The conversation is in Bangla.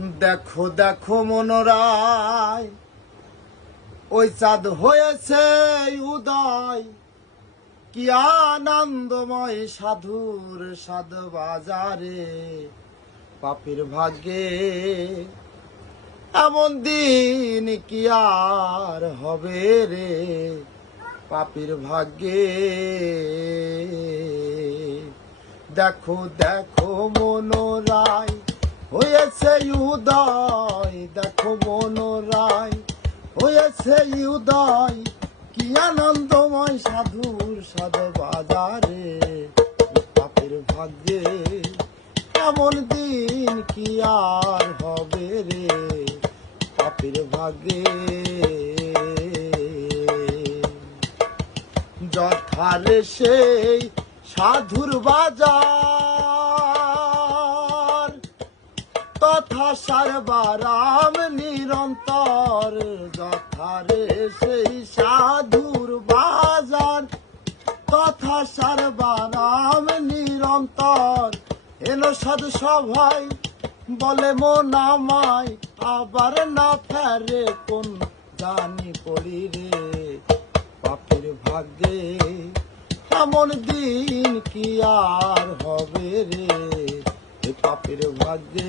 দেখো দেখো মনোরায়, ওই চাঁদ হয়েছে উদয়, কি আনন্দময় সাধুর সাধ বাজারে। পাপীর ভাগ্যে এমন দিন কি আর হবে রে, পাপীর ভাগ্যে। দেখো দেখো মনোরায়, হয়েছে উদয়, দেখো মনোরায়, হয়েছে উদয়, কি আনন্দময় সাধুর সাধ বাজারে। পাপীর ভাগ্যে এমন দিন কি আর হবে রে, পাপীর ভাগ্যে। যথারে সেই সাধুর বাজার, তথা সারবারাম নিরন্তর। যথারে সেই সাধুর বাজার, তথা সারবারাম নিরন্তর। এলো সাধু সভায় বলে মন আমায়, আবার না ফেরে কোন জানি পড়ি রে। পাপীর ভাগ্যে এমন দিন কি আর হবে রে, পাপীর ভাগ্যে।